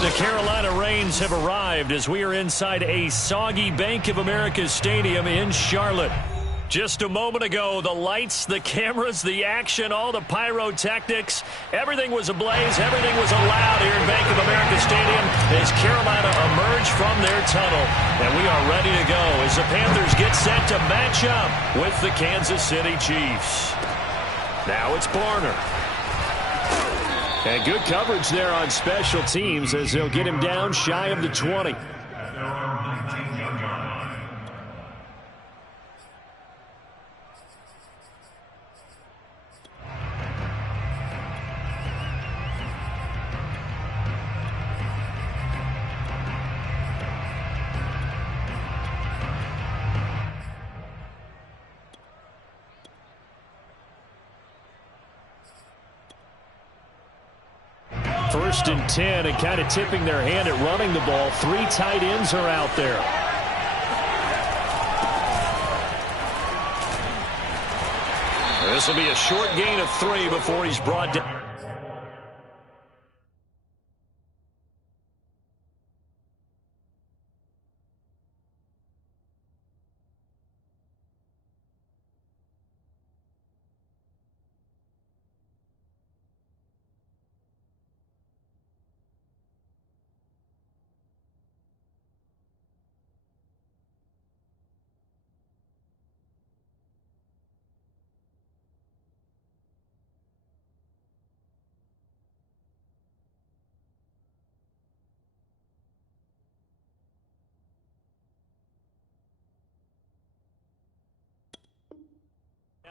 The Carolina Rains have arrived as we are inside a soggy Bank of America Stadium in Charlotte. Just a moment ago, the lights, the cameras, the action, all the pyrotechnics, everything was ablaze, everything was allowed here in Bank of America Stadium as Carolina emerged from their tunnel. And we are ready to go as the Panthers get set to match up with the Kansas City Chiefs. Now it's Barner. And good coverage there on special teams as they'll get him down shy of the 20. First and 10, and kind of tipping their hand at running the ball. 3 tight ends are out there. This will be a short gain of 3 before he's brought down.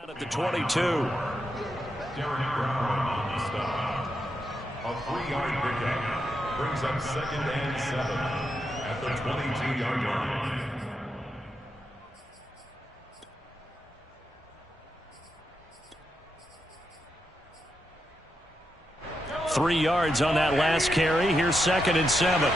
At the 22. Derek Brown on the stop. A 3-yard pickup brings up 2nd and 7 at the 22-yard line. Three yards on that last carry. Here's 2nd and 7.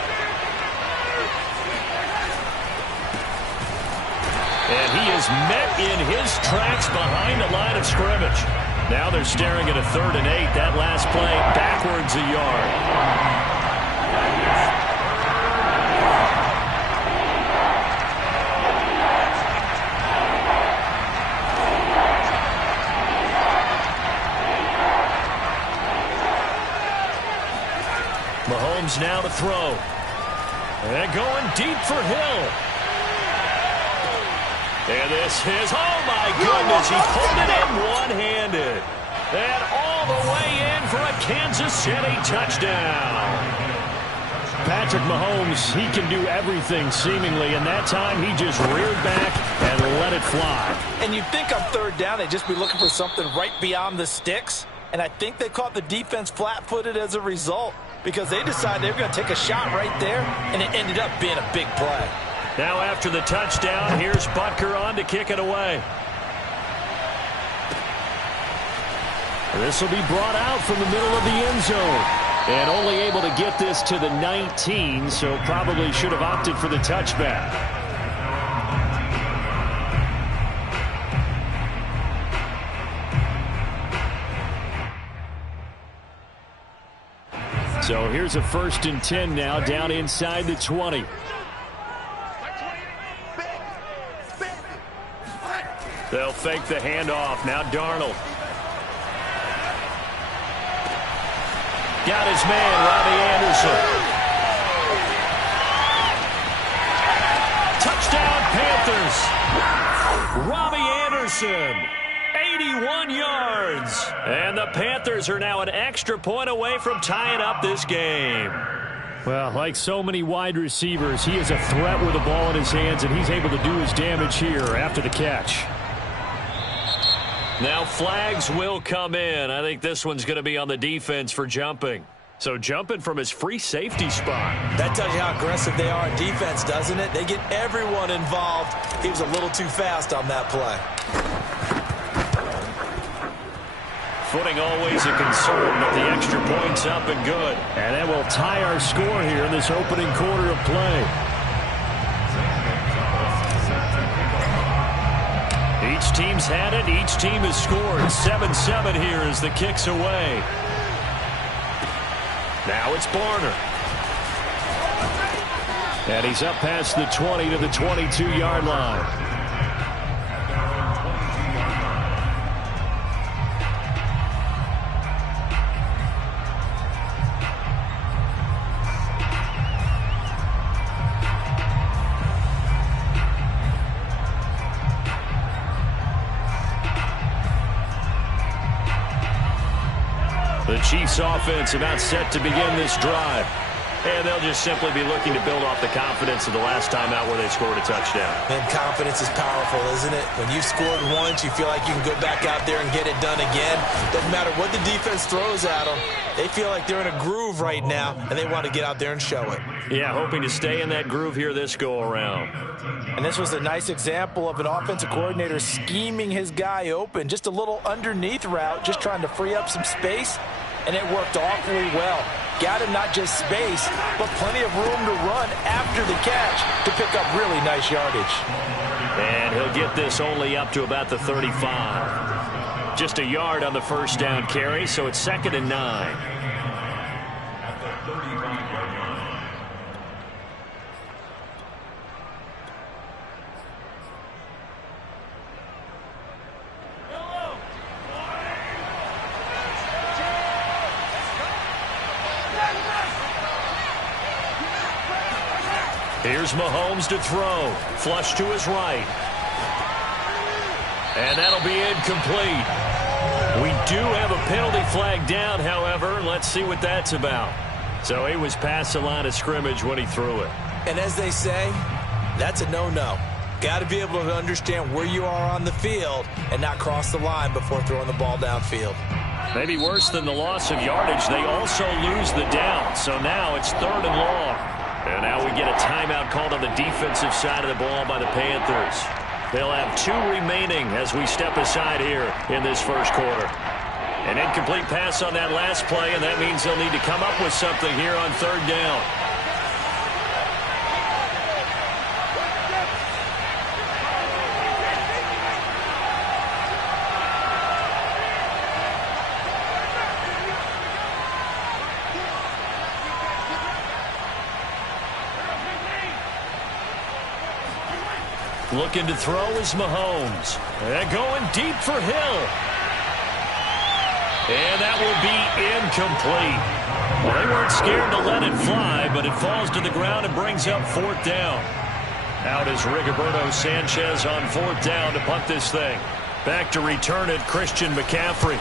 And he is met in his tracks behind the line of scrimmage. Now they're staring at a 3rd and 8. That last play backwards a yard. Mahomes now to throw. And going deep for Hill. And this is, oh my goodness, he pulled it in one-handed. And all the way in for a Kansas City touchdown. Patrick Mahomes, he can do everything seemingly, and that time he just reared back and let it fly. And you'd think on 3rd down they'd just be looking for something right beyond the sticks. And I think they caught the defense flat-footed as a result because they decided they were going to take a shot right there, and it ended up being a big play. Now after the touchdown, here's Butker on to kick it away. This will be brought out from the middle of the end zone. And only able to get this to the 19, so probably should have opted for the touchback. So here's a 1st and 10 now down inside the 20. They'll fake the handoff. Now Darnold. Got his man, Robbie Anderson. Touchdown, Panthers. Robbie Anderson, 81 yards. And the Panthers are now an extra point away from tying up this game. Well, like so many wide receivers, he is a threat with the ball in his hands, and he's able to do his damage here after the catch. Now flags will come in. I think this one's going to be on the defense for jumping. So jumping from his free safety spot. That tells you how aggressive they are on defense, doesn't it? They get everyone involved. He was a little too fast on that play. Footing always a concern, but the extra point's up and good. And that will tie our score here in this opening quarter of play. Each team's had it. Each team has scored. 7-7 here as the kick's away. Now it's Barner. And he's up past the 20 to the 22-yard line. The Chiefs offense about set to begin this drive. And they'll just simply be looking to build off the confidence of the last time out where they scored a touchdown. And confidence is powerful, isn't it? When you've scored once, you feel like you can go back out there and get it done again. Doesn't matter what the defense throws at them. They feel like they're in a groove right now, and they want to get out there and show it. Yeah, hoping to stay in that groove here this go-around. And this was a nice example of an offensive coordinator scheming his guy open. Just a little underneath route, just trying to free up some space, and it worked awfully well. Got him not just space, but plenty of room to run after the catch to pick up really nice yardage. And he'll get this only up to about the 35. Just a yard on the first down carry, so it's 2nd and 9. At the 35-yard line. Here's Mahomes to throw. Flush to his right. And that'll be incomplete. We do have a penalty flag down, however. Let's see what that's about. So he was past the line of scrimmage when he threw it. And as they say, that's a no-no. Got to be able to understand where you are on the field and not cross the line before throwing the ball downfield. Maybe worse than the loss of yardage, they also lose the down. So now it's 3rd and long. And now we get a timeout called on the defensive side of the ball by the Panthers. They'll have 2 remaining as we step aside here in this first quarter. An incomplete pass on that last play, and that means they'll need to come up with something here on 3rd down. Looking to throw is Mahomes. And going deep for Hill. And that will be incomplete. Well, they weren't scared to let it fly, but it falls to the ground and brings up 4th down. Out is Rigoberto Sanchez on 4th down to punt this thing. Back to return it, Christian McCaffrey.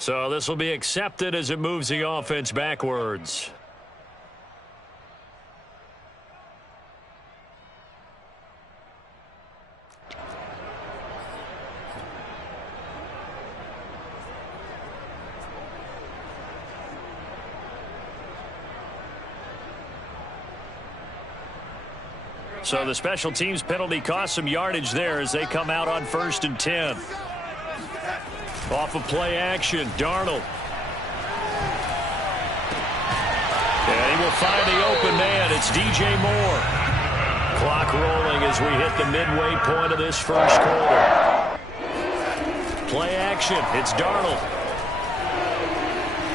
So this will be accepted as it moves the offense backwards. So the special teams penalty cost some yardage there as they come out on 1st and 10. Off of play action, Darnold. And he will find the open man. It's DJ Moore. Clock rolling as we hit the midway point of this first quarter. Play action, it's Darnold.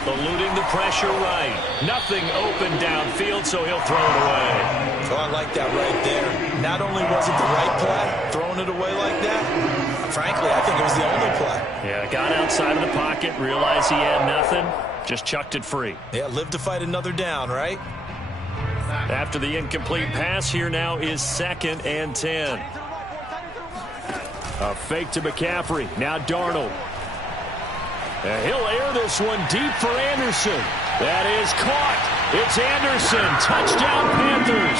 Eluding the pressure right. Nothing open downfield, so he'll throw it away. So I like that right there. Not only was it the right play, throwing it away like that, frankly, I think it was the only play. Yeah, got outside of the pocket, realized he had nothing, just chucked it free. Yeah, live to fight another down, right? After the incomplete pass, here now is 2nd and 10. A fake to McCaffrey, now Darnold. And he'll air this one deep for Anderson. That is caught. It's Anderson. Touchdown, Panthers.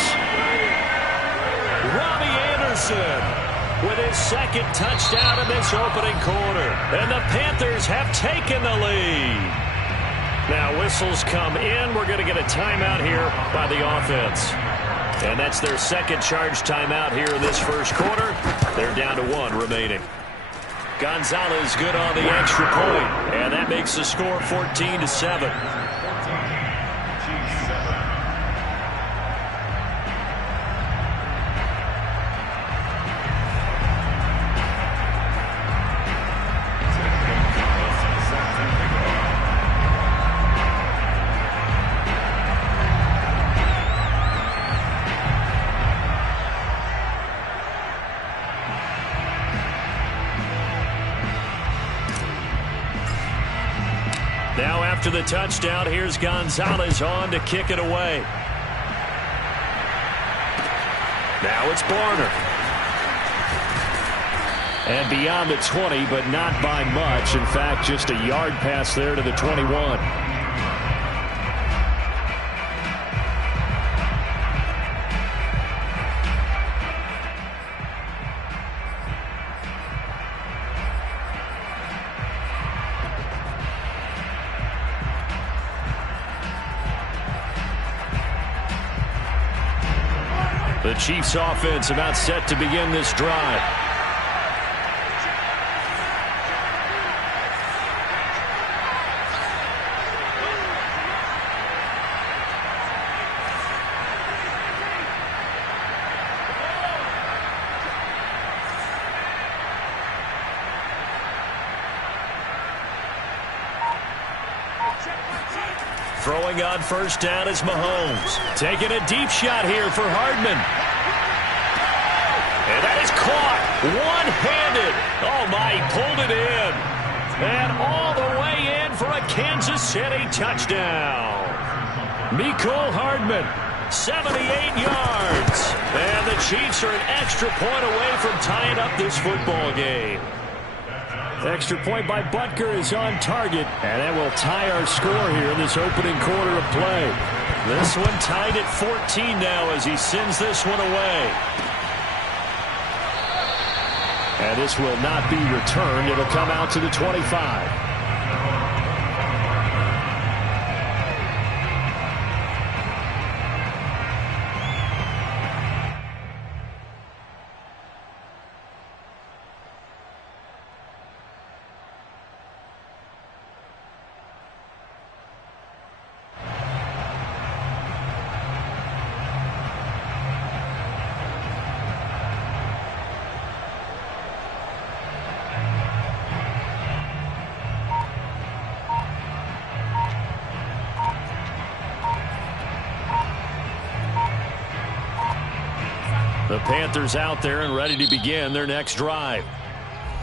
Robbie Anderson with his 2nd touchdown in this opening quarter. And the Panthers have taken the lead. Now whistles come in. We're going to get a timeout here by the offense. And that's their 2nd charge timeout here in this first quarter. They're down to 1 remaining. Gonzalez good on the extra point, and that makes the score 14-7. after the touchdown, here's Gonzalez on to kick it away. Now it's Barner. And beyond the 20, but not by much. In fact, just a yard pass there to the 21. The Chiefs offense about set to begin this drive. Throwing on first down is Mahomes. Taking a deep shot here for Hardman. And that is caught one-handed. Oh, my, he pulled it in. And all the way in for a Kansas City touchdown. Mecole Hardman, 78 yards. And the Chiefs are an extra point away from tying up this football game. Extra point by Butker is on target, and that will tie our score here in this opening quarter of play. This one tied at 14 now as he sends this one away. And this will not be returned. It'll come out to the 25. The Panthers out there and ready to begin their next drive.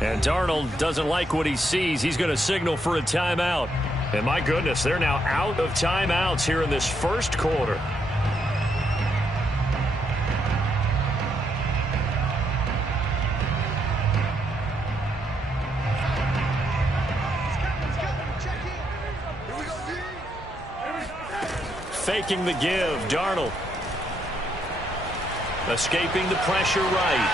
And Darnold doesn't like what he sees. He's going to signal for a timeout. And my goodness, they're now out of timeouts here in this first quarter. Faking the give, Darnold. Escaping the pressure right.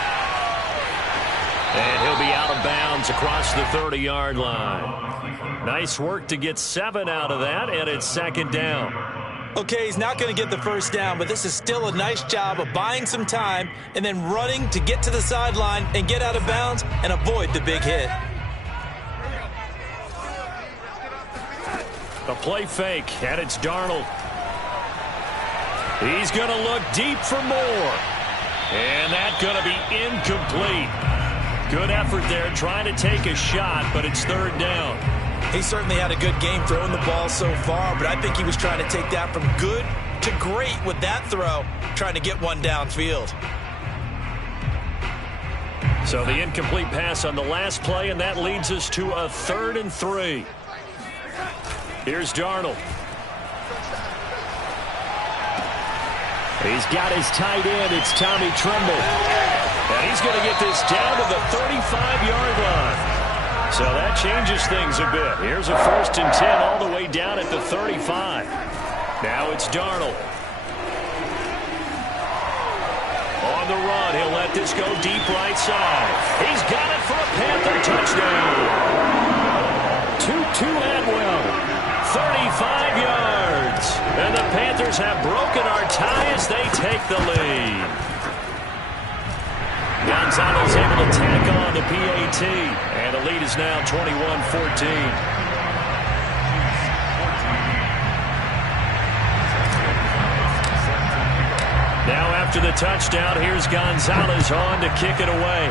And he'll be out of bounds across the 30-yard line. Nice work to get 7 out of that, and it's second down. Okay, he's not going to get the first down, but this is still a nice job of buying some time and then running to get to the sideline and get out of bounds and avoid the big hit. A play fake, and it's Darnold. He's going to look deep for more. And that's going to be incomplete. Good effort there trying to take a shot, but it's third down. He certainly had a good game throwing the ball so far, but I think he was trying to take that from good to great with that throw, trying to get one downfield. So the incomplete pass on the last play, and that leads us to a 3rd and 3. Here's Darnold. He's got his tight end. It's Tommy Tremble. And he's going to get this down to the 35-yard line. So that changes things a bit. Here's a 1st and 10 all the way down at the 35. Now it's Darnold. On the run, he'll let this go deep right side. He's got it for a Panther touchdown. Tutu Atwell, 35 yards. And the Panthers have broken our tie as they take the lead. Gonzalez able to tack on the PAT. And the lead is now 21-14. Now after the touchdown, here's Gonzalez on to kick it away.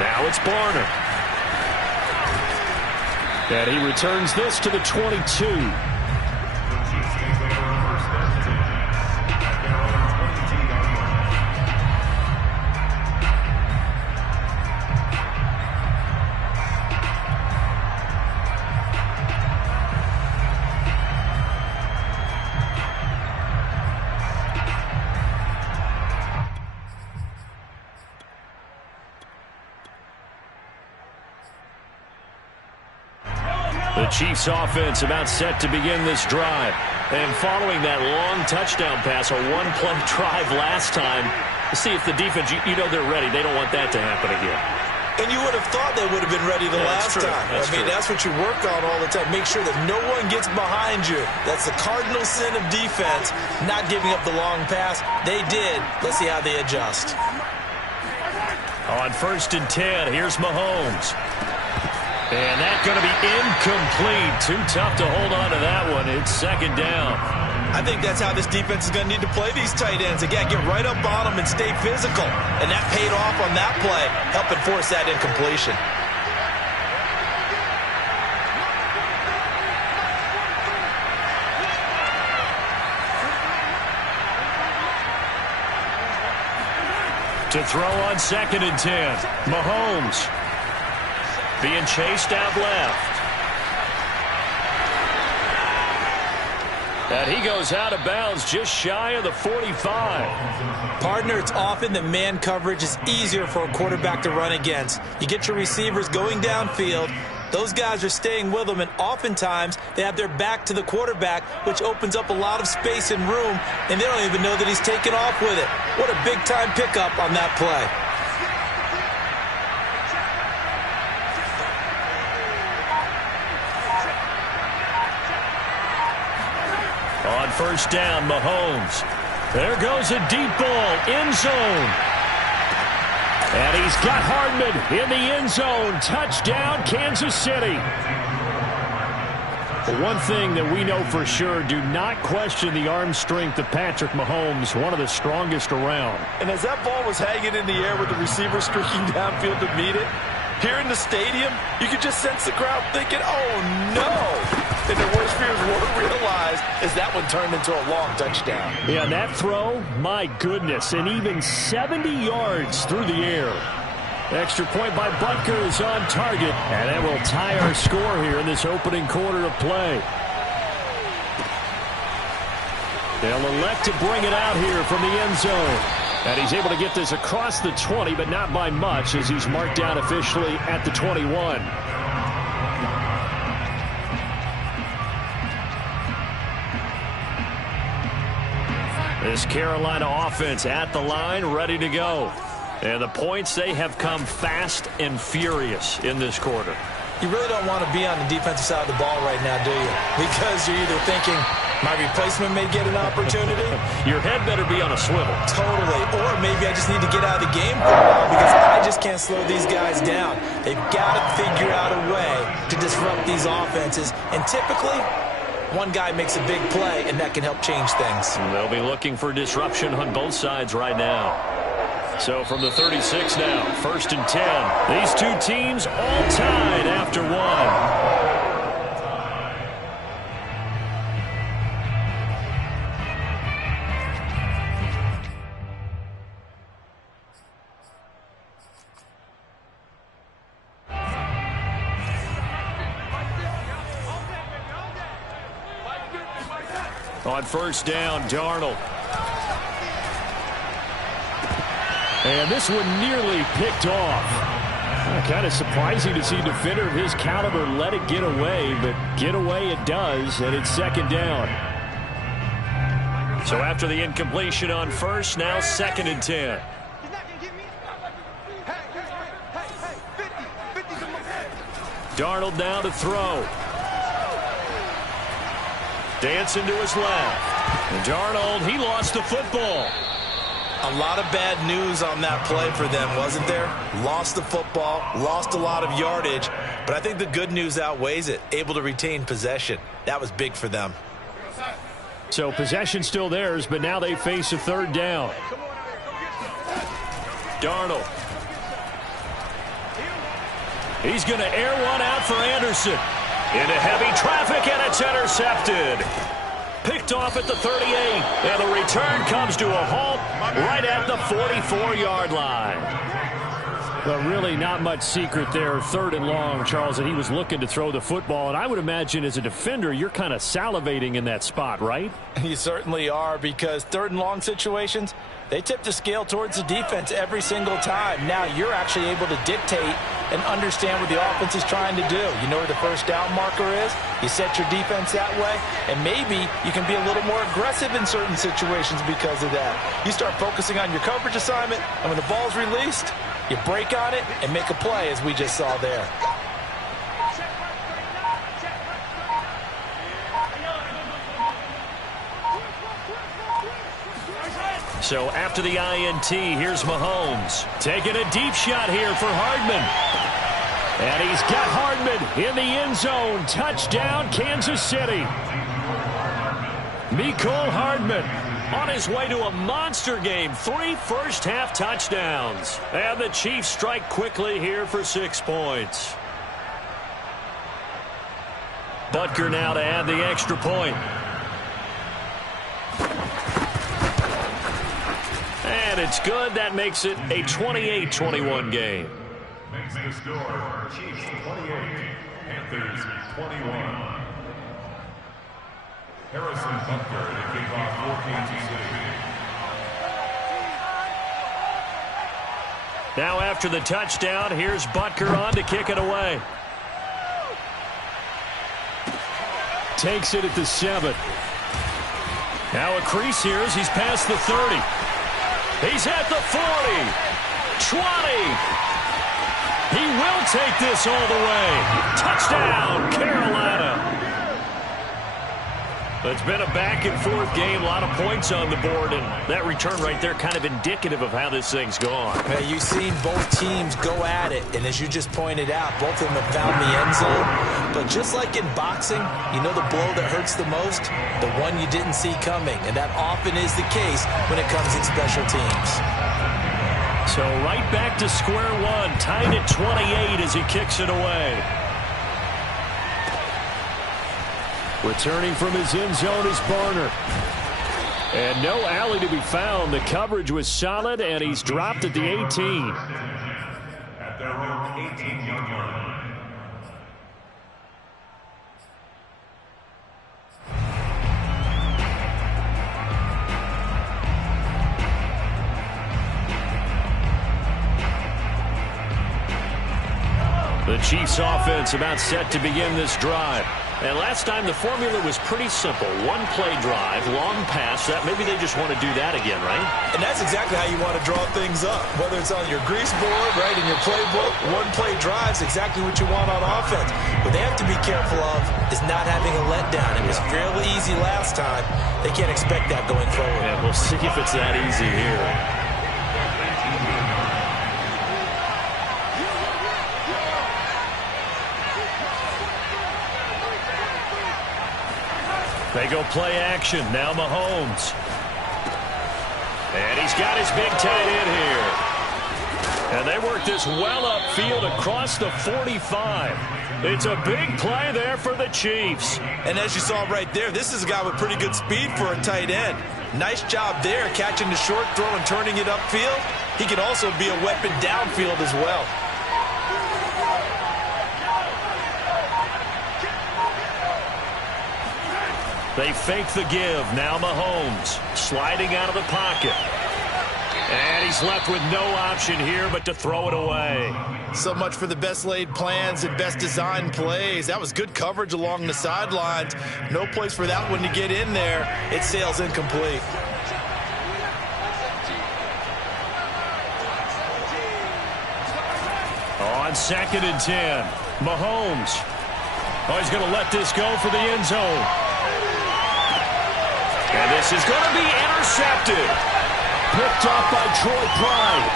Now it's Barner. And he returns this to the 22. The Chiefs offense about set to begin this drive. And following that long touchdown pass, a one-play drive last time, to see if the defense, you know they're ready. They don't want that to happen again. And you would have thought they would have been ready the last time. That's what you work on all the time. Make sure that no one gets behind you. That's the cardinal sin of defense, not giving up the long pass. They did. Let's see how they adjust. On 1st and 10, here's Mahomes. And that's going to be incomplete. Too tough to hold on to that one. It's 2nd down. I think that's how this defense is going to need to play these tight ends. Again, get right up on them and stay physical. And that paid off on that play, helping force that incompletion. To throw on 2nd and 10, Mahomes. Being chased out left. And he goes out of bounds just shy of the 45. Partner, it's often that man coverage is easier for a quarterback to run against. You get your receivers going downfield. Those guys are staying with them, and oftentimes they have their back to the quarterback, which opens up a lot of space and room, and they don't even know that he's taken off with it. What a big-time pickup on that play. On 1st down, Mahomes. There goes a deep ball, end zone. And he's got Hardman in the end zone. Touchdown, Kansas City. The one thing that we know for sure, do not question the arm strength of Patrick Mahomes, one of the strongest around. And as that ball was hanging in the air with the receiver streaking downfield to meet it, here in the stadium, you could just sense the crowd thinking, oh, no. And their worst fears weren't realized as that one turned into a long touchdown. Yeah, that throw, my goodness, and even 70 yards through the air. Extra point by Butker is on target, and that will tie our score here in this opening quarter of play. They'll elect to bring it out here from the end zone. And he's able to get this across the 20, but not by much, as he's marked down officially at the 21. This Carolina offense at the line, ready to go. And the points, they have come fast and furious in this quarter. You really don't want to be on the defensive side of the ball right now, do you? Because you're either thinking, my replacement may get an opportunity. Your head better be on a swivel. Totally. Or maybe I just need to get out of the game for a while because I just can't slow these guys down. They've got to figure out a way to disrupt these offenses. And typically, one guy makes a big play, and that can help change things. They'll be looking for disruption on both sides right now. So from the 36 now, 1st and 10. These two teams all tied after one. On 1st down, Darnold. And this one nearly picked off. Kind of surprising to see a defender of his caliber let it get away, but get away it does, and it's 2nd down. So after the incompletion on 1st, now 2nd and 10. Darnold now to throw. Dancing to his left. And Darnold, he lost the football. A lot of bad news on that play for them, wasn't there? Lost the football, lost a lot of yardage, but I think the good news outweighs it. Able to retain possession. That was big for them. So possession still theirs, but now they face a 3rd down. Darnold. He's going to air one out for Anderson. Into heavy traffic, and it's intercepted. Picked off at the 38, and the return comes to a halt right at the 44-yard line. But really not much secret there. 3rd and long, Charles, and he was looking to throw the football. And I would imagine as a defender, you're kind of salivating in that spot, right? You certainly are, because 3rd and long situations, They tip the scale towards the defense every single time. Now you're actually able to dictate and understand what the offense is trying to do. You know where the first down marker is. You set your defense that way, and maybe you can be a little more aggressive in certain situations because of that. You start focusing on your coverage assignment, and when the ball's released, you break on it and make a play, as we just saw there. So after the INT, here's Mahomes. Taking a deep shot here for Hardman. And he's got Hardman in the end zone. Touchdown, Kansas City. Mecole Hardman on his way to a monster game. 3 first-half touchdowns. And the Chiefs strike quickly here for 6 points. Butker now to add the extra point. And it's good. That makes it a 28-21 game. Makes the score Chiefs 28, Panthers 21. Harrison Butker to kick off for Kansas City. Now after the touchdown, here's Butker on to kick it away. Takes it at the 7. Now a crease here as he's past the 30. He's at the 40. 20. He will take this all the way. Touchdown, Carolina. It's been a back-and-forth game. A lot of points on the board, and that return right there kind of indicative of how this thing's gone. Hey, you've seen both teams go at it, and as you just pointed out, both of them have found the end zone. But just like in boxing, you know the blow that hurts the most? The one you didn't see coming, and that often is the case when it comes in special teams. So right back to square one, tied at 28 as he kicks it away. Returning from his end zone is Barner. And no alley to be found. The coverage was solid, and he's dropped at the 18. At their own 18-yard line. The Chiefs offense about set to begin this drive. And last time the formula was pretty simple. One play drive, long pass. That maybe they just want to do that again, right? And that's exactly how you want to draw things up. Whether it's on your grease board, right, in your playbook, one play drive's exactly what you want on offense. What they have to be careful of is not having a letdown. It was fairly easy last time. They can't expect that going forward. Yeah, we'll see if it's that easy here. They go play action. Now Mahomes. And he's got his big tight end here. And they work this well upfield across the 45. It's a big play there for the Chiefs. And as you saw right there, this is a guy with pretty good speed for a tight end. Nice job there catching the short throw and turning it upfield. He can also be a weapon downfield as well. They fake the give. Now Mahomes sliding out of the pocket. And he's left with no option here but to throw it away. So much for the best laid plans and best designed plays. That was good coverage along the sidelines. No place for that one to get in there. It sails incomplete. On 2nd and 10, Mahomes. Oh, he's going to let this go for the end zone. And this is going to be intercepted. Picked off by Troy Pride.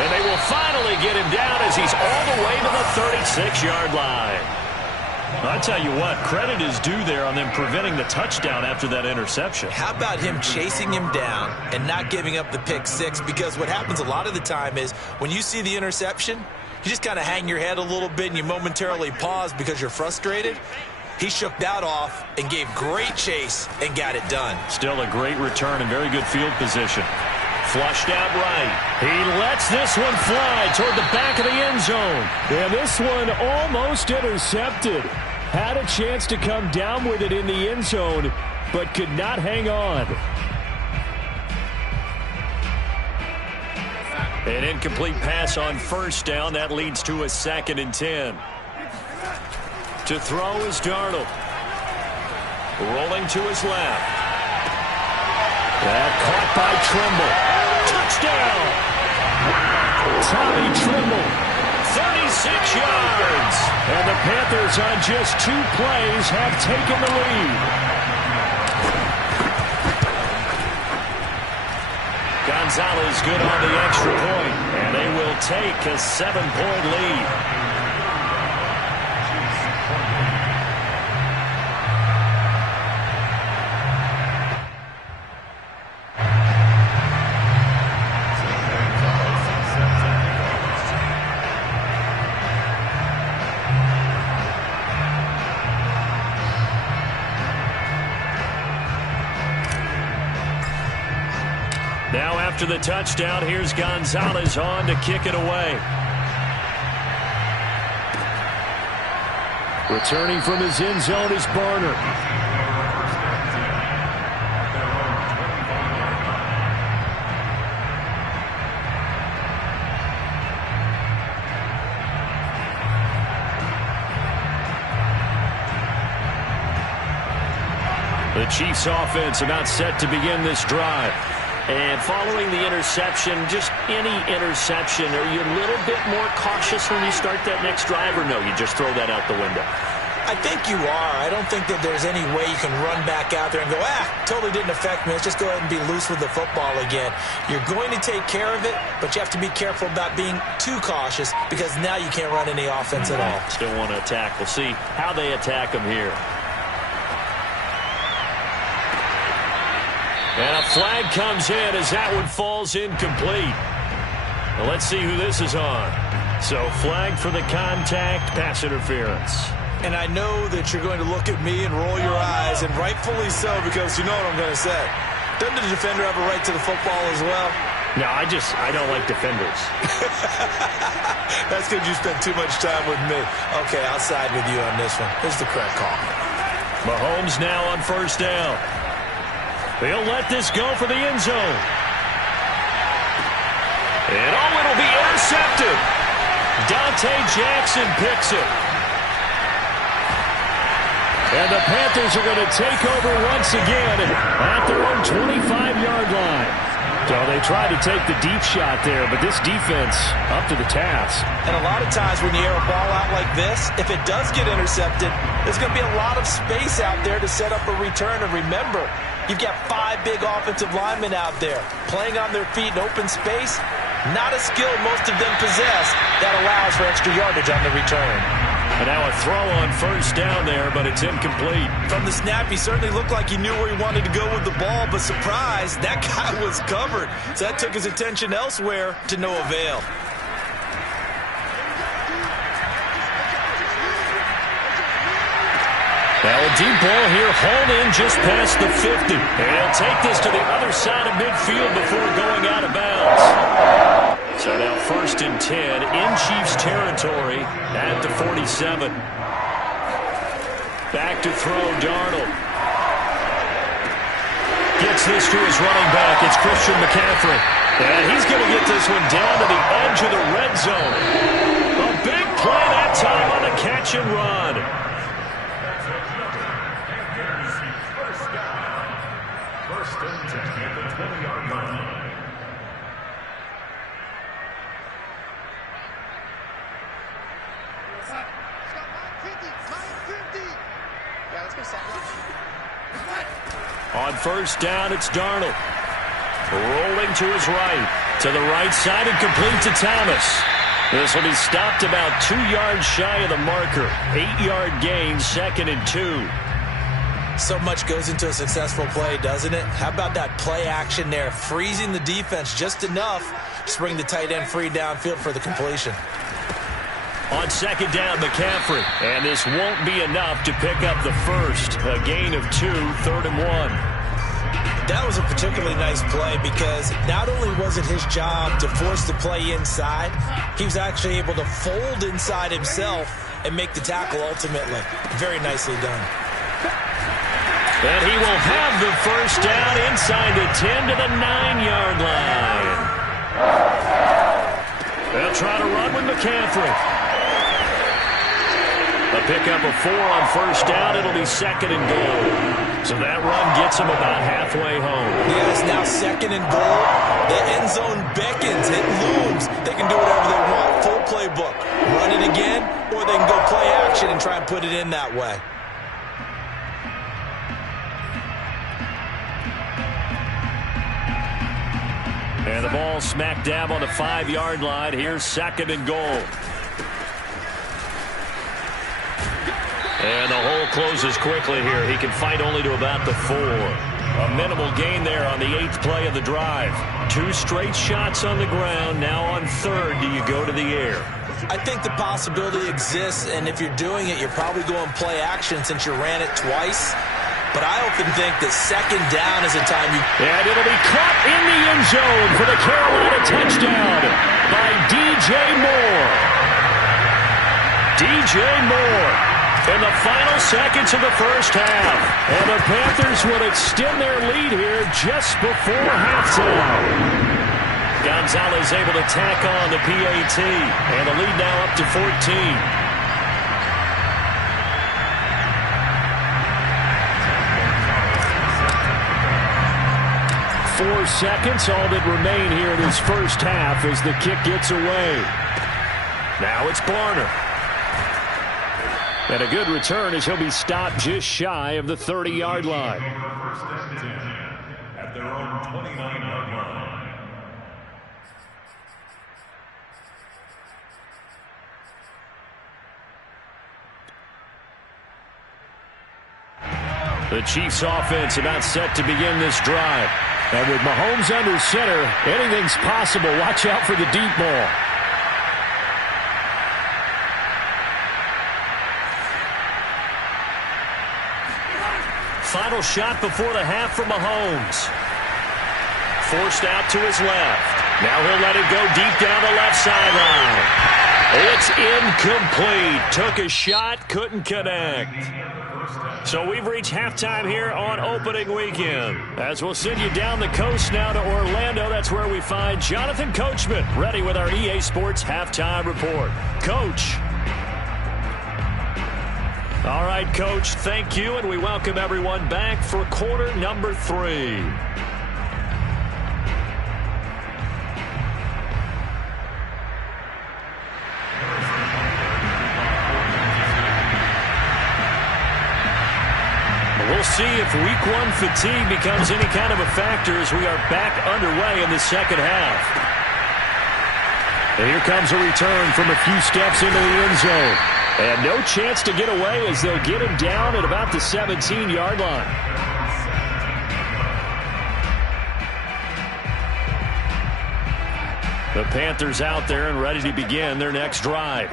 And they will finally get him down as he's all the way to the 36-yard line. I'll tell you what, credit is due there on them preventing the touchdown after that interception. How about him chasing him down and not giving up the pick six? Because what happens a lot of the time is when you see the interception, you just kind of hang your head a little bit and you momentarily pause because you're frustrated. He shook that off and gave great chase and got it done. Still a great return and very good field position. Flushed out right. He lets this one fly toward the back of the end zone. And this one almost intercepted. Had a chance to come down with it in the end zone, but could not hang on. An incomplete pass on first down. That leads to a 2nd and 10. To throw is Darnold. Rolling to his left. That caught by Trimble. Touchdown! Tommy Trimble, 36 yards. And the Panthers on just 2 plays have taken the lead. Gonzalez good on the extra point, and they will take a 7-point lead. Now after the touchdown, here's Gonzalez on to kick it away. Returning from his end zone is Barner. The Chiefs offense about set to begin this drive. And following the interception, just any interception, are you a little bit more cautious when you start that next drive, or no, you just throw that out the window? I think you are. I don't think that there's any way you can run back out there and go, totally didn't affect me. Let's just go ahead and be loose with the football again. You're going to take care of it, but you have to be careful about being too cautious because now you can't run any offense at all. Still want to attack. We'll see how they attack them here. And a flag comes in as that one falls incomplete. Well, let's see who this is on. So flag for the contact, pass interference. And I know that you're going to look at me and roll your eyes, and rightfully so, because you know what I'm going to say. Doesn't the defender have a right to the football as well? No, I don't like defenders. That's because you spent too much time with me. Okay, I'll side with you on this one. Here's the correct call. Mahomes now on first down. He'll let this go for the end zone. And it'll be intercepted. Dante Jackson picks it. And the Panthers are going to take over once again at their own 25-yard line. So they tried to take the deep shot there, but this defense up to the task. And a lot of times when you air a ball out like this, if it does get intercepted, there's going to be a lot of space out there to set up a return. And remember, you've got 5 big offensive linemen out there playing on their feet in open space. Not a skill most of them possess that allows for extra yardage on the return. And now a throw on first down there, but it's incomplete. From the snap, he certainly looked like he knew where he wanted to go with the ball, but surprise, that guy was covered. So that took his attention elsewhere to no avail. Now a deep ball here, hauled in just past the 50. And he'll take this to the other side of midfield before going out of bounds. So now 1st and 10 in Chiefs territory at the 47. Back to throw, Darnold. Gets this to his running back. It's Christian McCaffrey. And he's going to get this one down to the edge of the red zone. A big play that time on the catch and run. First and 10 at the 20-yard line. On first down, it's Darnold. Rolling to his right. To the right side and complete to Thomas. This will be stopped about 2 yards shy of the marker. 8-yard gain, 2nd and 2. So much goes into a successful play, doesn't it? How about that play action there? Freezing the defense just enough to bring the tight end free downfield for the completion. On second down, McCaffrey. And this won't be enough to pick up the first. A gain of 2, 3rd and 1. That was a particularly nice play because not only was it his job to force the play inside, he was actually able to fold inside himself and make the tackle ultimately. Very nicely done. And he will have the first down inside the 10 to the 9-yard line. They'll try to run with McCaffrey. A pickup of 4 on first down. It'll be 2nd and goal. So that run gets them about halfway home. Yes, now 2nd and goal. The end zone beckons. It looms. They can do whatever they want. Full playbook. Run it again, or they can go play action and try and put it in that way. And the ball smack dab on the 5-yard line. Here's 2nd and goal. And the hole closes quickly here. He can fight only to about the 4. A minimal gain there on the 8th play of the drive. 2 straight shots on the ground. Now on 3rd, do you go to the air? I think the possibility exists, and if you're doing it, you're probably going play action since you ran it twice. But I often think that 2nd down is a time you... And it'll be caught in the end zone for the Carolina touchdown by DJ Moore. DJ Moore in the final seconds of the first half. And the Panthers will extend their lead here just before halftime. Gonzalez able to tack on the PAT. And the lead now up to 14. 4 seconds, all that remain here in this first half as the kick gets away. Now it's Barner. And a good return as he'll be stopped just shy of the 30-yard line. At their own 29-yard line. The Chiefs offense about set to begin this drive. And with Mahomes under center, anything's possible. Watch out for the deep ball. Final shot before the half for Mahomes. Forced out to his left. Now he'll let it go deep down the left sideline. It's incomplete. Took a shot, couldn't connect. So we've reached halftime here on opening weekend. As we'll send you down the coast now to Orlando, that's where we find Jonathan Coachman, ready with our EA Sports Halftime Report. Coach. All right, Coach, thank you, and we welcome everyone back for quarter number 3. We'll see if week 1 fatigue becomes any kind of a factor as we are back underway in the second half. And here comes a return from a few steps into the end zone. And no chance to get away as they'll get him down at about the 17-yard line. The Panthers out there and ready to begin their next drive.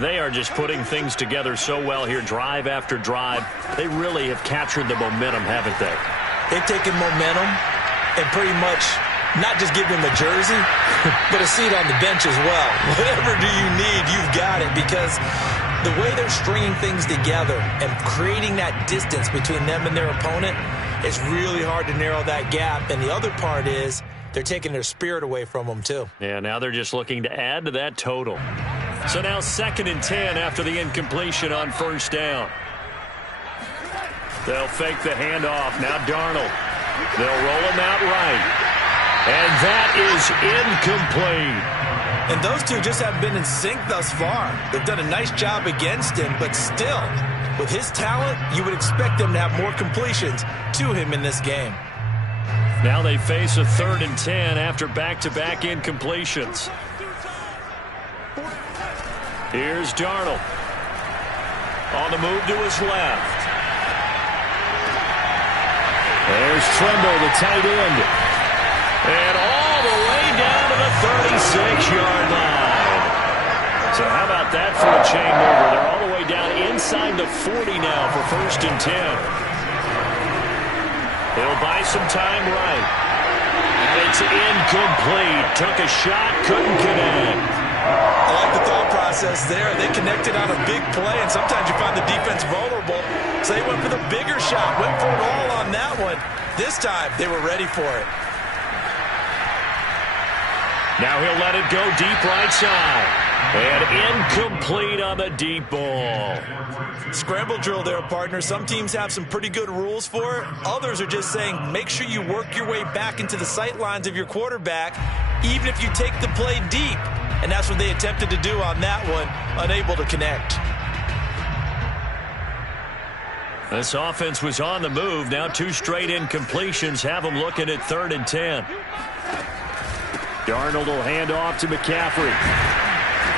They are just putting things together so well here, drive after drive. They really have captured the momentum, haven't they? They've taken momentum and pretty much not just give him a jersey, but a seat on the bench as well. Whatever do you need, you've got it, because the way they're stringing things together and creating that distance between them and their opponent, it's really hard to narrow that gap. And the other part is they're taking their spirit away from them, too. Yeah, now they're just looking to add to that total. So now 2nd and 10 after the incompletion on first down. They'll fake the handoff. Now Darnold. They'll roll him out right. And that is incomplete. And those two just haven't been in sync thus far. They've done a nice job against him, but still, with his talent, you would expect them to have more completions to him in this game. Now they face a 3rd and 10 after back-to-back incompletions. Here's Darnold. On the move to his left. There's Tremble, the tight end. And all the way down to the 36-yard line. So how about that for a chain mover? They're all the way down inside the 40 now for 1st and 10. He'll buy some time right. And it's incomplete. Took a shot, couldn't connect. I like the thought process there. They connected on a big play, and sometimes you find the defense vulnerable. So they went for the bigger shot, went for it all on that one. This time, they were ready for it. Now he'll let it go deep right side. And incomplete on the deep ball. Scramble drill there, partner. Some teams have some pretty good rules for it. Others are just saying make sure you work your way back into the sight lines of your quarterback, even if you take the play deep. And that's what they attempted to do on that one, unable to connect. This offense was on the move. Now 2 straight incompletions have them looking at 3rd and 10. Darnold will hand off to McCaffrey.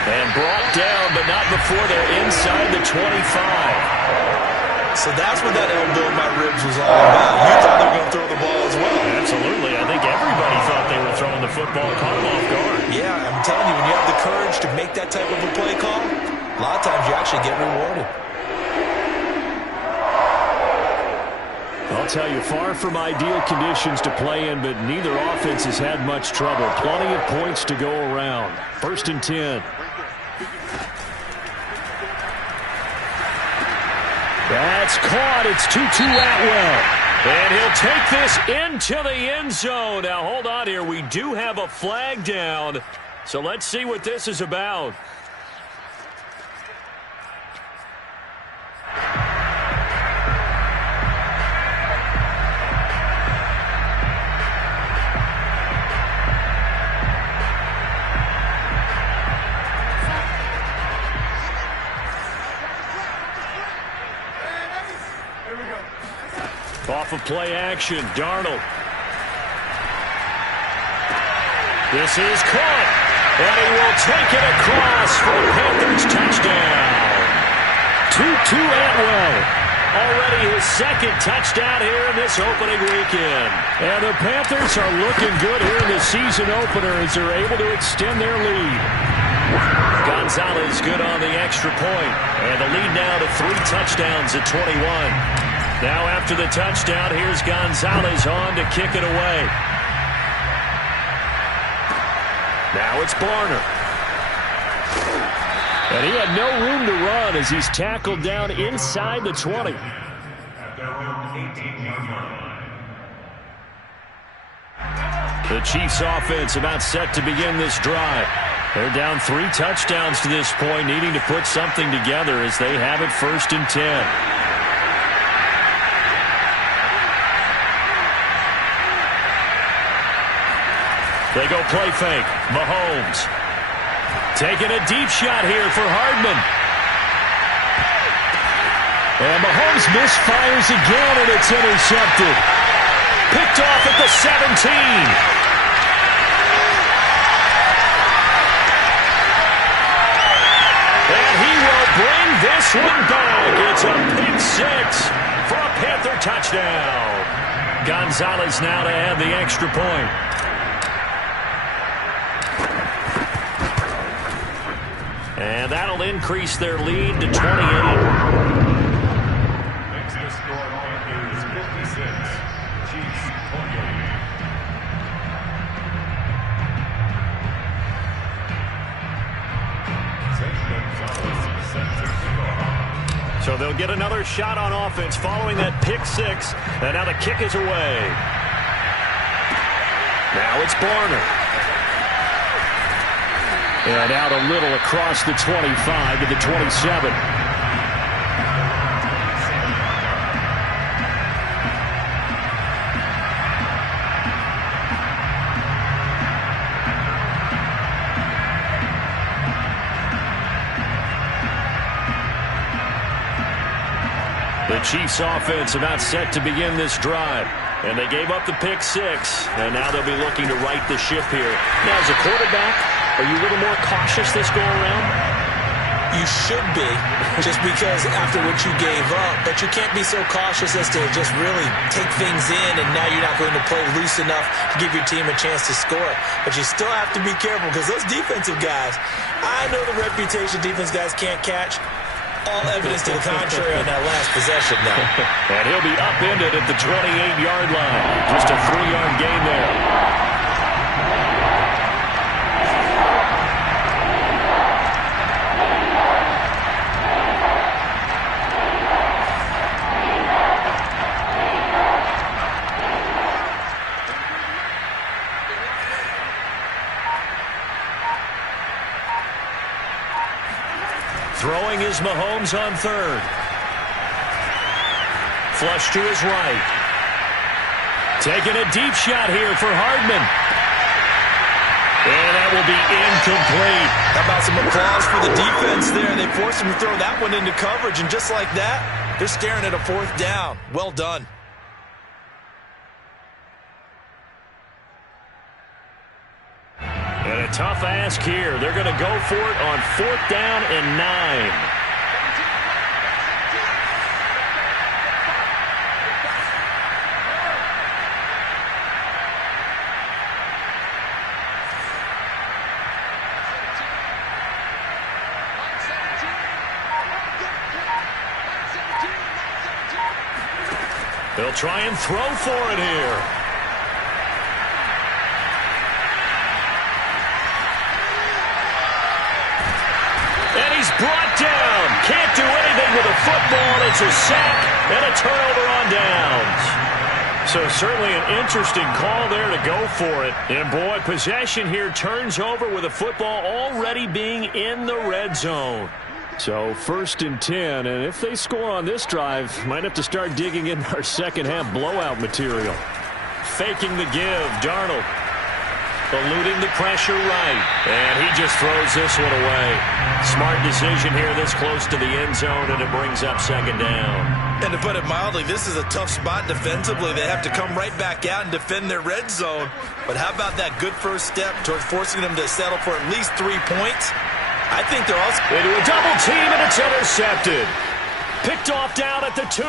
And brought down, but not before they're inside the 25. So that's what that elbow in my ribs was all about. You thought they were going to throw the ball as well. Absolutely. I think everybody thought they were throwing the football. Caught them off guard. Yeah, I'm telling you, when you have the courage to make that type of a play call, a lot of times you actually get rewarded. I'll tell you, far from ideal conditions to play in, but neither offense has had much trouble. Plenty of points to go around. 1st and 10. That's caught. It's Tutu Atwell. And he'll take this into the end zone. Now, hold on here. We do have a flag down. So let's see what this is about. Off of play action, Darnold. This is caught, and he will take it across for the Panthers touchdown. Tutu Atwell, already his 2nd touchdown here in this opening weekend. And the Panthers are looking good here in the season opener as they're able to extend their lead. Gonzalez good on the extra point, and the lead now to 3 touchdowns at 21. Now after the touchdown, here's Gonzalez on to kick it away. Now it's Barner. And he had no room to run as he's tackled down inside the 20. At their own 18-yard line. The Chiefs offense about set to begin this drive. They're down 3 touchdowns to this point, needing to put something together as they have it 1st and 10. They go play fake. Mahomes taking a deep shot here for Hardman. And Mahomes misfires again, and it's intercepted. Picked off at the 17. And he will bring this one back. It's a pick 6 for a Panther touchdown. Gonzalez now to add the extra point. And that'll increase their lead to 28. Next to score is 56. Chiefs 28. So they'll get another shot on offense following that pick 6. And now the kick is away. Now it's Barner. And out a little across the 25 to the 27. The Chiefs offense about set to begin this drive. And they gave up the pick 6. And now they'll be looking to right the ship here. Now as a quarterback, are you a little more cautious this go-around? You should be, just because after what you gave up. But you can't be so cautious as to just really take things in, and now you're not going to play loose enough to give your team a chance to score. But you still have to be careful, because those defensive guys, I know the reputation defense guys can't catch. All evidence to the contrary on that last possession now. And he'll be upended at the 28-yard line. Just a 3-yard gain there. Throwing is Mahomes on third. Flush to his right. Taking a deep shot here for Hardman. And that will be incomplete. How about some applause for the defense there? They forced him to throw that one into coverage, and just like that, they're staring at a fourth down. Well done. And a tough ask here. They're going to go for it on 4th down and 9. They'll try and throw for it here. And he's brought down. Can't do anything with a football. It's a sack and a turnover on downs. So certainly an interesting call there to go for it. And boy, possession here turns over with a football already being in the red zone. So 1st and 10, and if they score on this drive, might have to start digging in our second half blowout material. Faking the give, Darnold. Eluding the pressure right, and he just throws this one away. Smart decision here this close to the end zone, and it brings up 2nd down. And to put it mildly, this is a tough spot defensively. They have to come right back out and defend their red zone. But how about that good first step towards forcing them to settle for at least 3 points? I think they're also into a double team, and it's intercepted. Picked off down at the 2.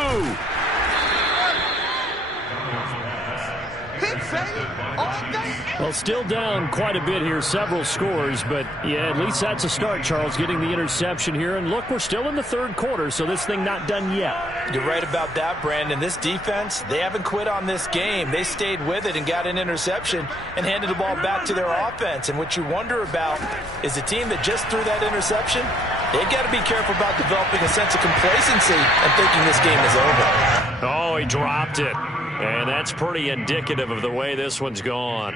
Well, still down quite a bit here, several scores, but yeah, at least that's a start, Charles, getting the interception here. And look, we're still in the 3rd quarter, so this thing not done yet. You're right about that, Brandon. This defense, they haven't quit on this game. They stayed with it and got an interception and handed the ball back to their offense. And what you wonder about is the team that just threw that interception, they've got to be careful about developing a sense of complacency and thinking this game is over. Oh, he dropped it. And that's pretty indicative of the way this one's gone.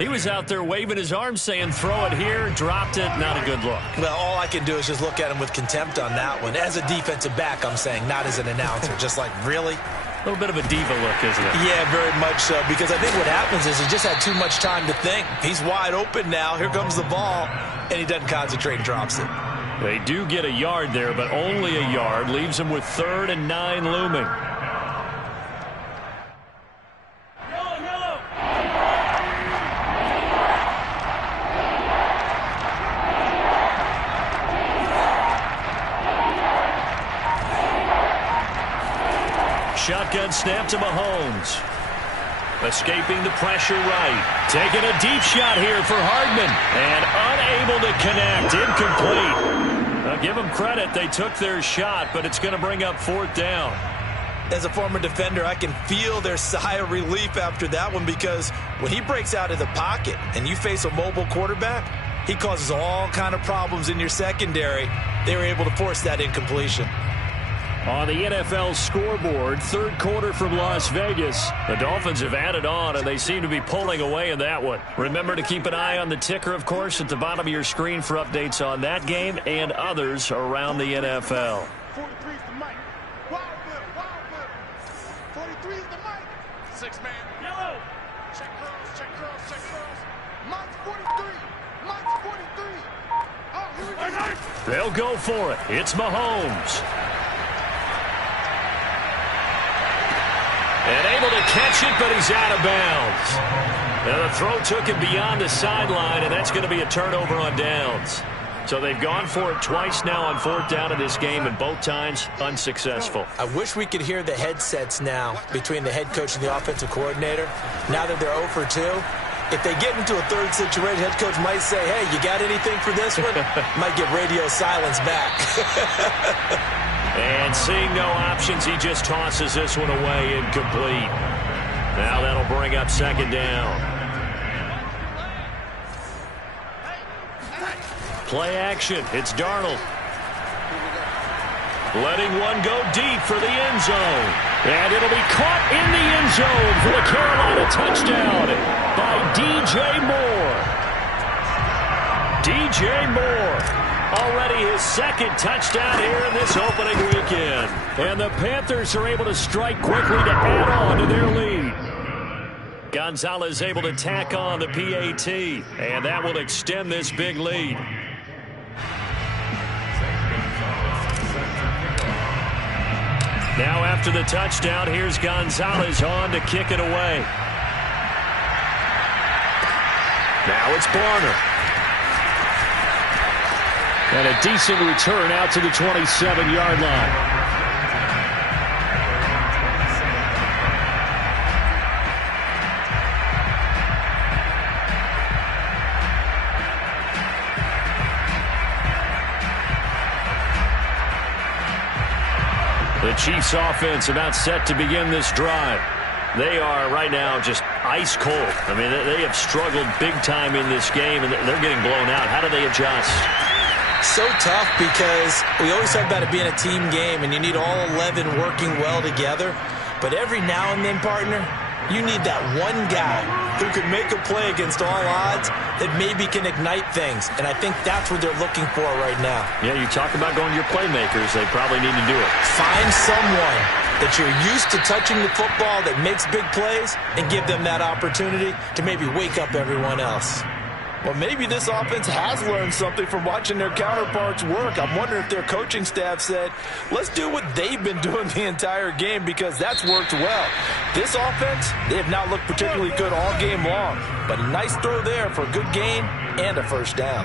He was out there waving his arms saying, throw it here, dropped it, not a good look. Well, all I can do is just look at him with contempt on that one. As a defensive back, I'm saying, not as an announcer. Just like, really? A little bit of a diva look, isn't it? Yeah, very much so, because I think what happens is he just had too much time to think. He's wide open now. Here comes the ball, and he doesn't concentrate and drops it. They do get a yard there, but only a yard. Leaves him with 3rd and 9 looming. Shotgun snap to Mahomes. Escaping the pressure right. Taking a deep shot here for Hardman. And unable to connect. Incomplete. Now give them credit. They took their shot, but it's going to bring up 4th down. As a former defender, I can feel their sigh of relief after that one, because when he breaks out of the pocket and you face a mobile quarterback, he causes all kind of problems in your secondary. They were able to force that incompletion. On the NFL scoreboard, 3rd quarter from Las Vegas. The Dolphins have added on, and they seem to be pulling away in that one. Remember to keep an eye on the ticker, of course, at the bottom of your screen for updates on that game and others around the NFL. 43 is the mic. Wild Bill. 43 is the mic. 6-man. Yellow. Check curls. Mike's 43. Oh, here we go. They'll go for it. It's Mahomes. And able to catch it, but he's out of bounds. Now the throw took him beyond the sideline, and that's going to be a turnover on downs. So they've gone for it twice now on 4th down in this game, and both times unsuccessful. I wish we could hear the headsets now between the head coach and the offensive coordinator. Now that they're 0 for 2, if they get into a 3rd situation, head coach might say, hey, you got anything for this one? Might get radio silence back. And seeing no options, he just tosses this one away, incomplete. Now that'll bring up 2nd down. Play action. It's Darnold. Letting one go deep for the end zone. And it'll be caught in the end zone for the Carolina touchdown by DJ Moore. DJ Moore. Already his second touchdown here in this opening weekend. And the Panthers are able to strike quickly to add on to their lead. Gonzalez able to tack on the PAT, and that will extend this big lead. Now after the touchdown, here's Gonzalez on to kick it away. Now it's Barner. And a decent return out to the 27-yard line. The Chiefs offense about set to begin this drive. They are right now just ice cold. I mean, they have struggled big time in this game, and they're getting blown out. How do they adjust? So tough because we always talk about it being a team game, and you need all 11 working well together. But every now and then, partner, you need that one guy who can make a play against all odds that maybe can ignite things. And I think that's what they're looking for right now. Yeah, you talk about going to your playmakers. They probably need to do it. Find someone that you're used to touching the football that makes big plays and give them that opportunity to maybe wake up everyone else. Well, maybe this offense has learned something from watching their counterparts work. I'm wondering if their coaching staff said, let's do what they've been doing the entire game, because that's worked well. This offense, they have not looked particularly good all game long, but a nice throw there for a good gain and a first down.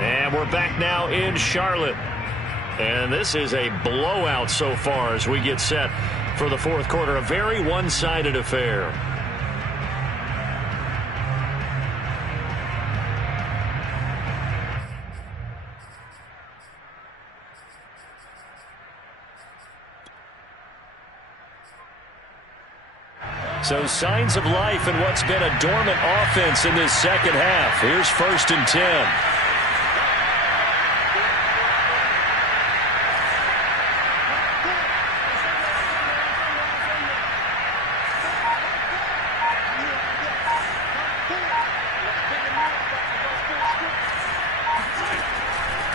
And we're back now in Charlotte. And this is a blowout so far as we get set for the fourth quarter. A very one-sided affair. So signs of life in what's been a dormant offense in this second half. Here's 1st and 10.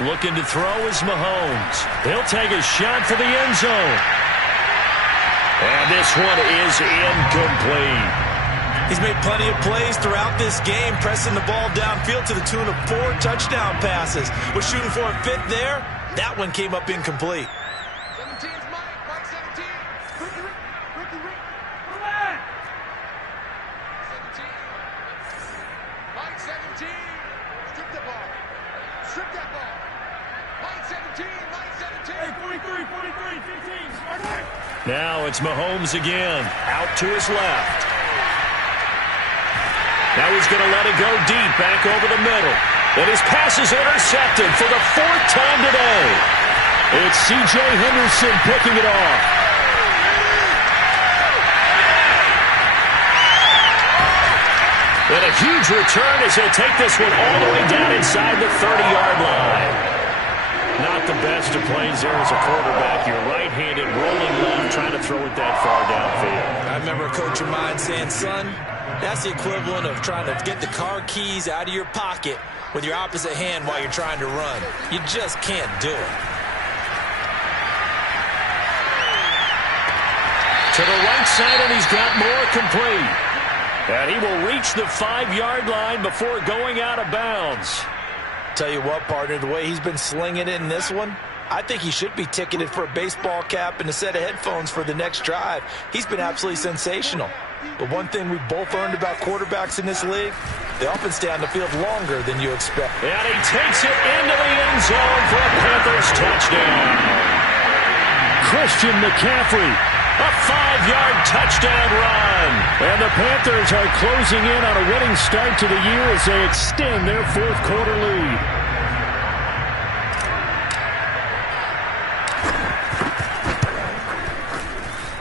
Looking to throw is Mahomes. He'll take a shot for the end zone. And this one is incomplete. He's made plenty of plays throughout this game, pressing the ball downfield to the tune of 4 touchdown passes. Was shooting for a 5th there. That one came up incomplete. 17's Mike 17. Ricky. 17. Mike 17. Strip the ball. Strip that ball. Mike 17. Mike 17. Hey, 43, 15. Now it's Mahomes again. Out to his left. Now he's going to let it go deep, back over the middle. And his pass is intercepted for the 4th time today. It's C.J. Henderson picking it off. And a huge return as he'll take this one all the way down inside the 30-yard line. Not the best of plays there as a quarterback. You're right-handed, rolling left, trying to throw it that far downfield. I remember a coach of mine saying, son, that's the equivalent of trying to get the car keys out of your pocket with your opposite hand while you're trying to run. You just can't do it. To the right side, and he's got more complete. And he will reach the 5-yard line before going out of bounds. Tell you what, partner, the way he's been slinging it in this one, I think he should be ticketed for a baseball cap and a set of headphones for the next drive. He's been absolutely sensational. But one thing we've both learned about quarterbacks in this league, they often stay on the field longer than you expect. And he takes it into the end zone for a Panthers touchdown. Christian McCaffrey, a 5-yard touchdown run. And the Panthers are closing in on a winning start to the year as they extend their 4th quarter lead.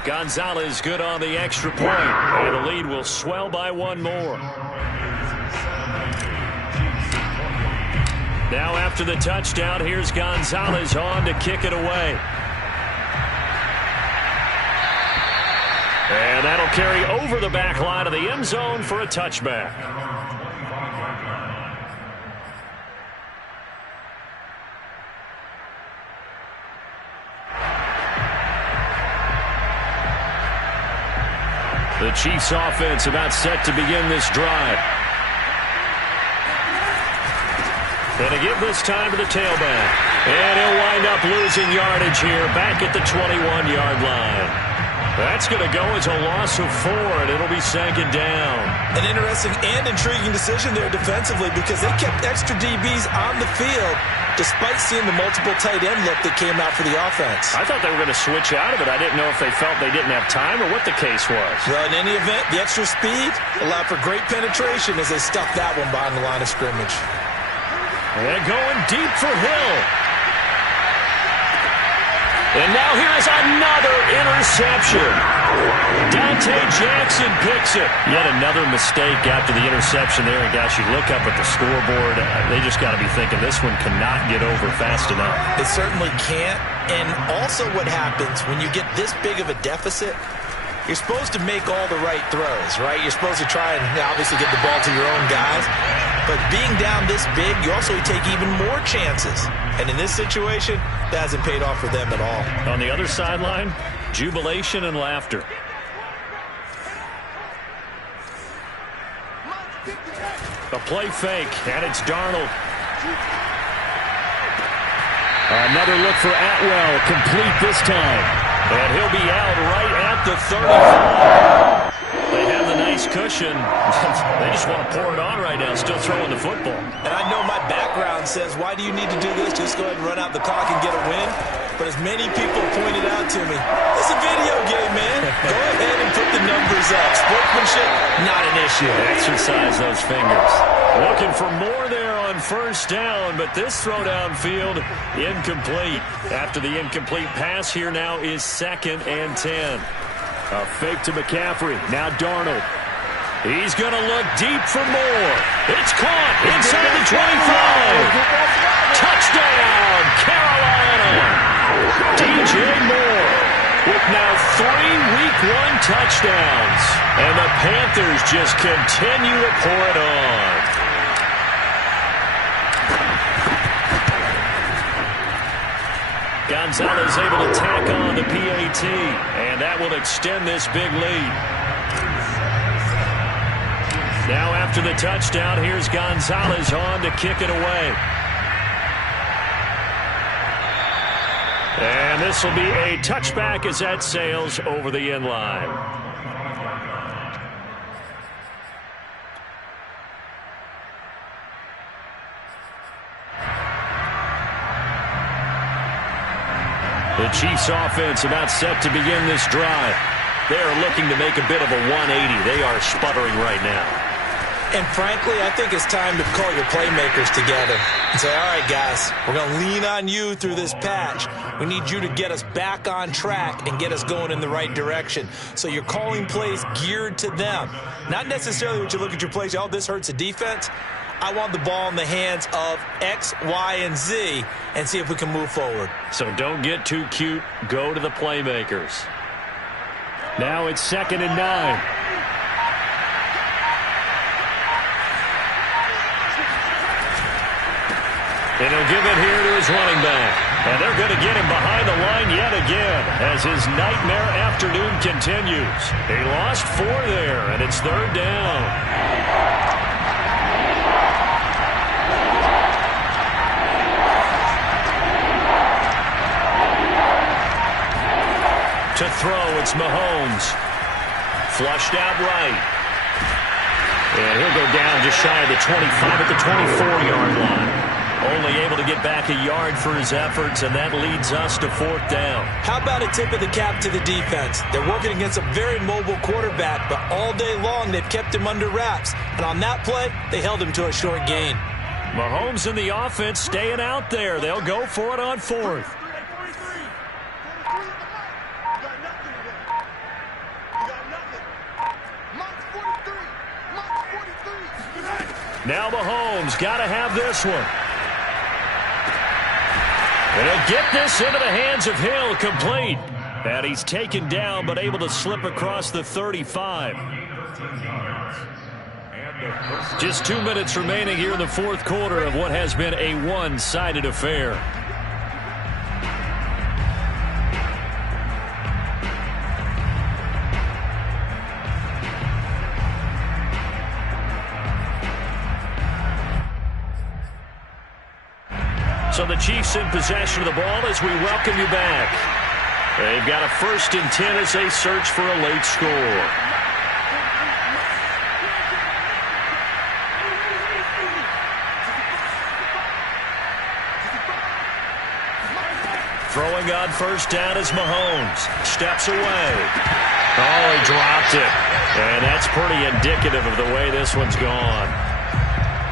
Gonzalez good on the extra point, and the lead will swell by 1 more. Now after the touchdown, here's Gonzalez on to kick it away. And that'll carry over the back line of the end zone for a touchback. The Chiefs offense about set to begin this drive. And to give this time to the tailback. And he'll wind up losing yardage here back at the 21-yard line. That's going to go as a loss of 4, and it'll be second down. An interesting and intriguing decision there defensively because they kept extra DBs on the field despite seeing the multiple tight end look that came out for the offense. I thought they were going to switch out of it. I didn't know if they felt they didn't have time or what the case was. Well, in any event, the extra speed allowed for great penetration as they stuffed that one behind the line of scrimmage. And going deep for Hill. And now here's another interception. Dante Jackson picks it. Yet another mistake after the interception there. And gosh, you look up at the scoreboard, they just got to be thinking this one cannot get over fast enough. It certainly can't. And also what happens when you get this big of a deficit, you're supposed to make all the right throws, right? You're supposed to try and obviously get the ball to your own guys. But being down this big, you also take even more chances. And in this situation, that hasn't paid off for them at all. On the other sideline, jubilation and laughter. A play fake, and it's Darnold. Another look for Atwell, complete this time. And he'll be out right at the 35. They have the nice cushion. They just want to pour it on right now, still throwing the football. And I know my background says, why do you need to do this? Just go ahead and run out the clock and get a win. But as many people pointed out to me, it's a video game, man. Go ahead and put the numbers up. Sportsmanship, not an issue. Exercise those fingers. Looking for more there on first down, but this throw downfield incomplete. After the incomplete pass, here now is 2nd and 10. A fake to McCaffrey. Now Darnold. He's going to look deep for more. It's caught inside the 25. Touchdown, Carolina. DJ Moore with now 3 Week 1 touchdowns. And the Panthers just continue to pour it on. Gonzalez able to tack on the PAT, and that will extend this big lead. Now after the touchdown, here's Gonzalez on to kick it away. And this will be a touchback as that sails over the end line. The Chiefs offense about set to begin this drive. They are looking to make a bit of a 180. They are sputtering right now. And frankly, I think it's time to call your playmakers together and say, all right, guys, we're going to lean on you through this patch. We need you to get us back on track and get us going in the right direction. So you're calling plays geared to them. Not necessarily when you look at your plays, oh, this hurts the defense. I want the ball in the hands of X, Y, and Z and see if we can move forward. So don't get too cute. Go to the playmakers. Now it's 2nd and 9. And he'll give it here to his running back. And they're going to get him behind the line yet again as his nightmare afternoon continues. He lost 4 there, and it's 3rd down. To throw, it's Mahomes. Flushed out right. And he'll go down just shy of the 25 at the 24-yard line. Only able to get back a yard for his efforts, and that leads us to 4th down. How about a tip of the cap to the defense? They're working against a very mobile quarterback, but all day long they've kept him under wraps. And on that play, they held him to a short gain. Mahomes and the offense staying out there. They'll go for it on 4th. Now Mahomes got to have this one. And he'll get this into the hands of Hill, complete. And he's taken down, but able to slip across the 35. Just 2 minutes remaining here in the 4th quarter of what has been a one-sided affair. So the Chiefs in possession of the ball as we welcome you back. They've got a 1st and 10 as they search for a late score. Throwing on 1st down is Mahomes. Steps away. Oh, he dropped it. And that's pretty indicative of the way this one's gone.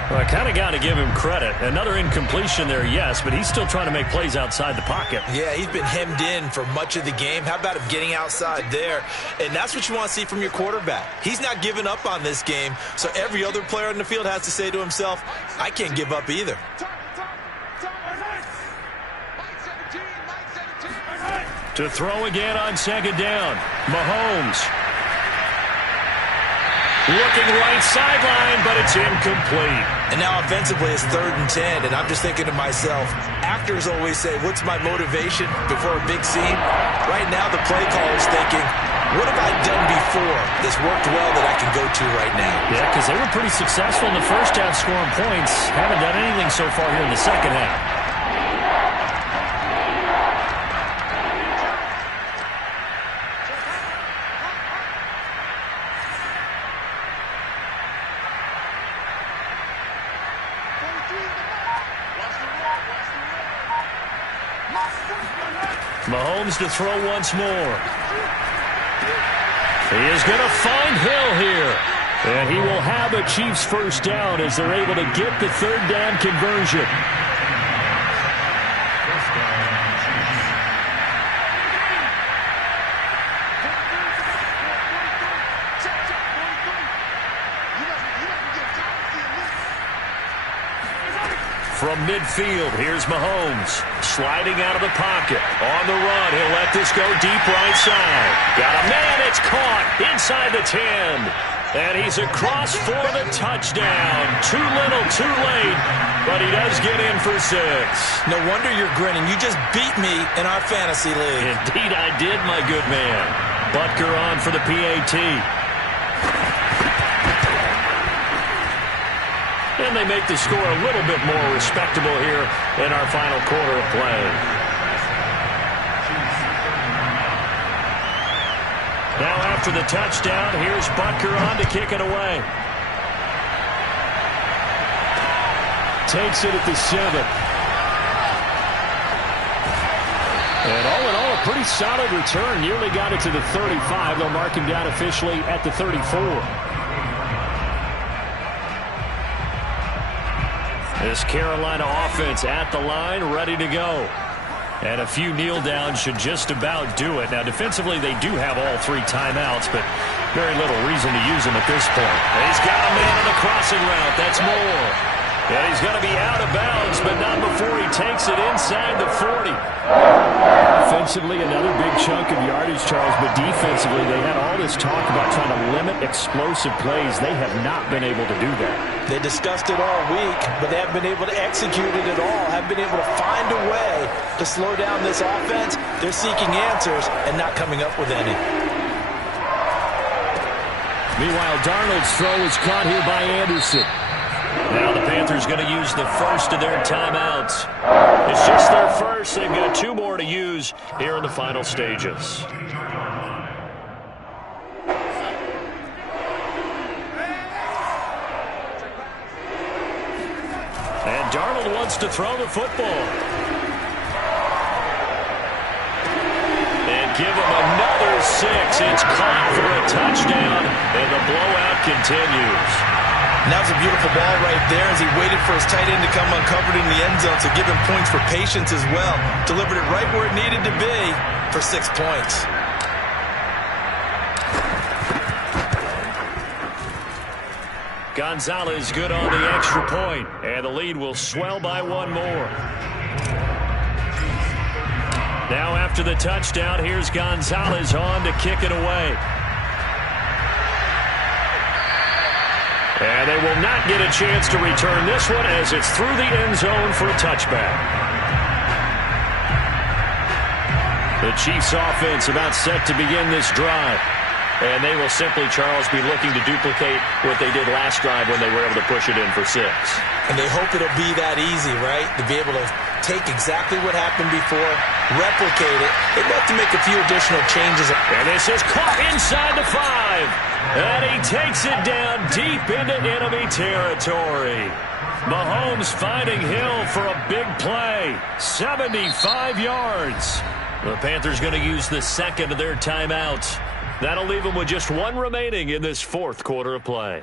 Well, I kind of got to give him credit. Another incompletion there, yes, but he's still trying to make plays outside the pocket. Yeah, he's been hemmed in for much of the game. How about him getting outside there? And that's what you want to see from your quarterback. He's not giving up on this game, so every other player in the field has to say to himself, I can't give up either. To throw again on 2nd down. Mahomes. Looking right sideline, but it's incomplete. And now offensively it's 3rd and 10, and I'm just thinking to myself, actors always say, what's my motivation before a big scene? Right now the play caller's thinking, what have I done before that's worked well that I can go to right now? Yeah, because they were pretty successful in the first half scoring points. Haven't done anything so far here in the second half. Mahomes to throw once more. He is going to find Hill here. And he will have a Chiefs 1st down as they're able to get the 3rd down conversion. From midfield, here's Mahomes. Sliding out of the pocket. On the run, he'll let this go deep right side. Got a man, it's caught inside the 10. And he's across for the touchdown. Too little, too late, but he does get in for 6. No wonder you're grinning. You just beat me in our fantasy league. Indeed I did, my good man. Butker on for the PAT. And they make the score a little bit more respectable here in our final quarter of play. Now after the touchdown, here's Butker on to kick it away. Takes it at the 7. And all in all, a pretty solid return. Nearly got it to the 35. They'll mark him down officially at the 34. This Carolina offense at the line, ready to go. And a few kneel downs should just about do it. Now, defensively, they do have all 3 timeouts, but very little reason to use them at this point. And he's got a man on the crossing route. That's more. And he's going to be out of bounds, but not before he takes it inside the 40. Offensively, another big chunk of yardage, Charles, but defensively, they had all this talk about trying to limit explosive plays. They have not been able to do that. They discussed it all week, but they haven't been able to execute it at all. Haven't been able to find a way to slow down this offense. They're seeking answers and not coming up with any. Meanwhile, Darnold's throw is caught here by Anderson. Now the Panthers going to use the first of their timeouts. It's just their first. They've got 2 more to use here in the final stages. And Darnold wants to throw the football. And give him another 6. It's caught for a touchdown, and the blowout continues. And that was a beautiful ball right there as he waited for his tight end to come uncovered in the end zone, so give him points for patience as well. Delivered it right where it needed to be for 6 points. Gonzalez good on the extra point, and the lead will swell by 1 more. Now after the touchdown, here's Gonzalez on to kick it away. And they will not get a chance to return this one as it's through the end zone for a touchback. The Chiefs offense about set to begin this drive. And they will simply, Charles, be looking to duplicate what they did last drive when they were able to push it in for 6. And they hope it'll be that easy, right? To be able to take exactly what happened before, replicate it. They'd have to make a few additional changes. And this is caught inside the 5. And he takes it down deep into enemy territory. Mahomes finding Hill for a big play. 75 yards. The Panthers going to use the second of their timeouts. That'll leave them with just 1 remaining in this 4th quarter of play.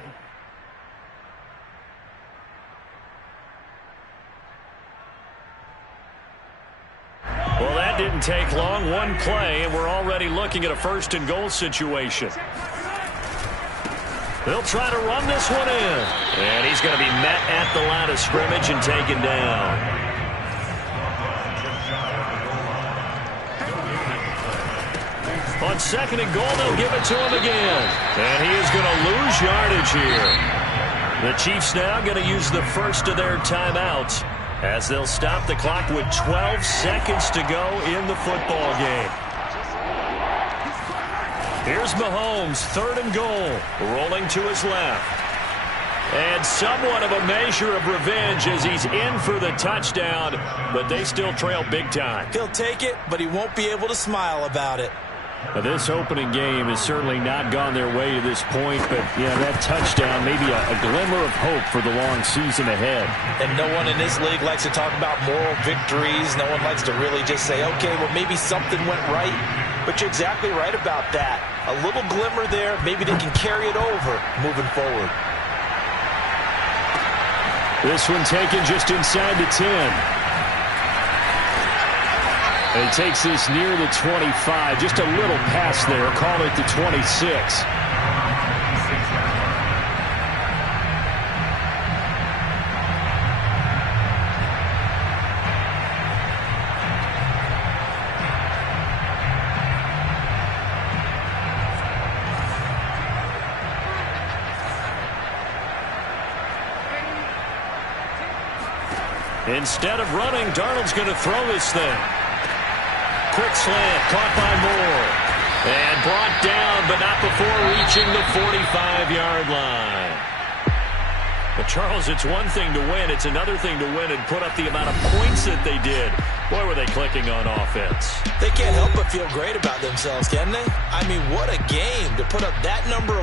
Well, that didn't take long. 1 play, and we're already looking at a 1st and goal situation. They'll try to run this one in. And he's going to be met at the line of scrimmage and taken down. On 2nd and goal, they'll give it to him again. And he is going to lose yardage here. The Chiefs now going to use the first of their timeouts as they'll stop the clock with 12 seconds to go in the football game. Here's Mahomes, 3rd and goal, rolling to his left. And somewhat of a measure of revenge as he's in for the touchdown, but they still trail big time. He'll take it, but he won't be able to smile about it. Now, this opening game has certainly not gone their way to this point, but, yeah, that touchdown may be a glimmer of hope for the long season ahead. And no one in this league likes to talk about moral victories. No one likes to really just say, okay, well, maybe something went right. But you're exactly right about that. A little glimmer there. Maybe they can carry it over moving forward. This one taken just inside the 10. And he takes this near the 25. Just a little pass there. Call it the 26. Instead of running, Darnold's going to throw this thing. Quick slant, caught by Moore. And brought down, but not before reaching the 45-yard line. But, Charles, it's one thing to win. It's another thing to win and put up the amount of points that they did. Boy, were they clicking on offense. They can't help but feel great about themselves, can they? I mean, what a game to put up that number of